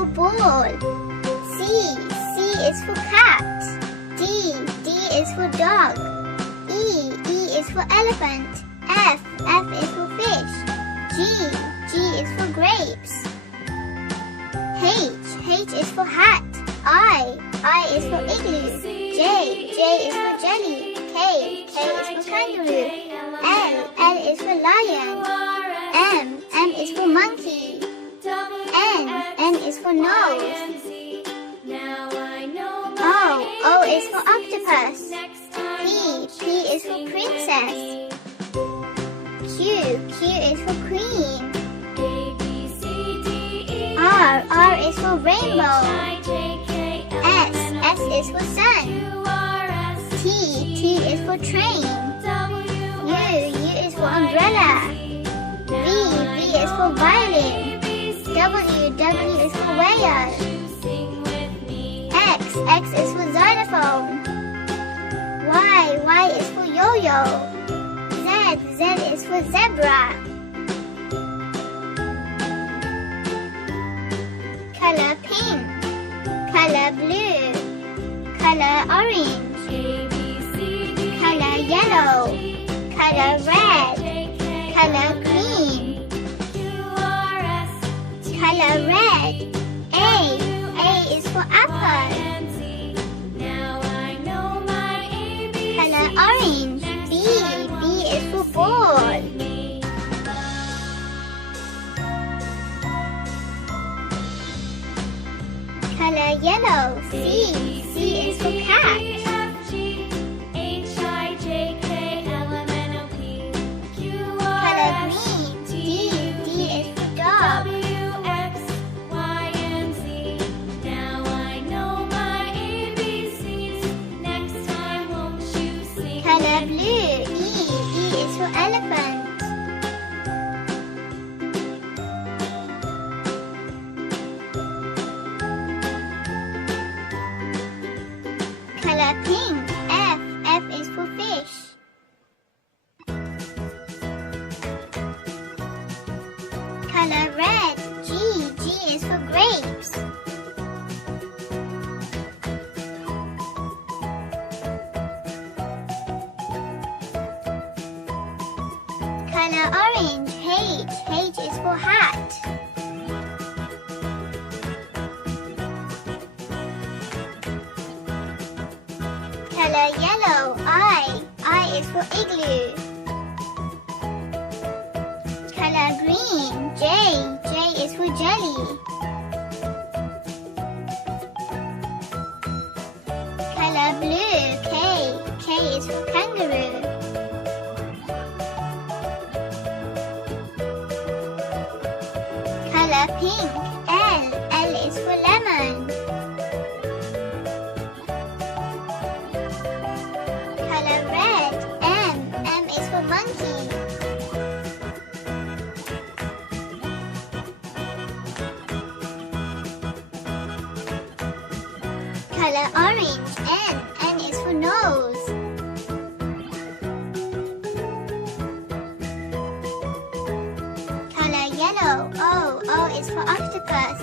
for ball. C is for cat. D is for dog. E is for elephant. F is for fish. G is for grapes. H is for hat. I is for igloo. J is for jelly. K is for kangaroo. L is for lion. M is for monkey. N is for nose. O is for octopus. P is for princess. Q is for queen. R is for rainbow. S is for sun. T is for train. U is for umbrella. V is for violin. W is for whale. X is for xylophone. Y is for yo-yo. Z is for zebra. Color pink. Color blue. Color orange. Color yellow. Color red. Color green. Color red. A is for apple. Color orange. B is for ball. Color yellow. C is for cat. Color green. D is for dog. Color blue. E is for elephant. Color pink. F is for fish. Color red. G is for grapes. Color orange. H is for hat. Color yellow. I is for igloo. Color green. J is for jelly. Color blue. K is for kangaroo. Color pink. L is for lemon. Color red. M is for monkey. Color orange. N is for nose. Color yellow. O is for octopus.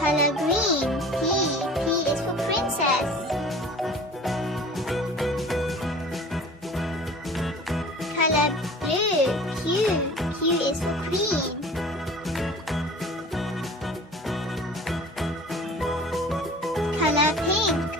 Color green. P is for princess. Color blue. Q is for queen. Color pink.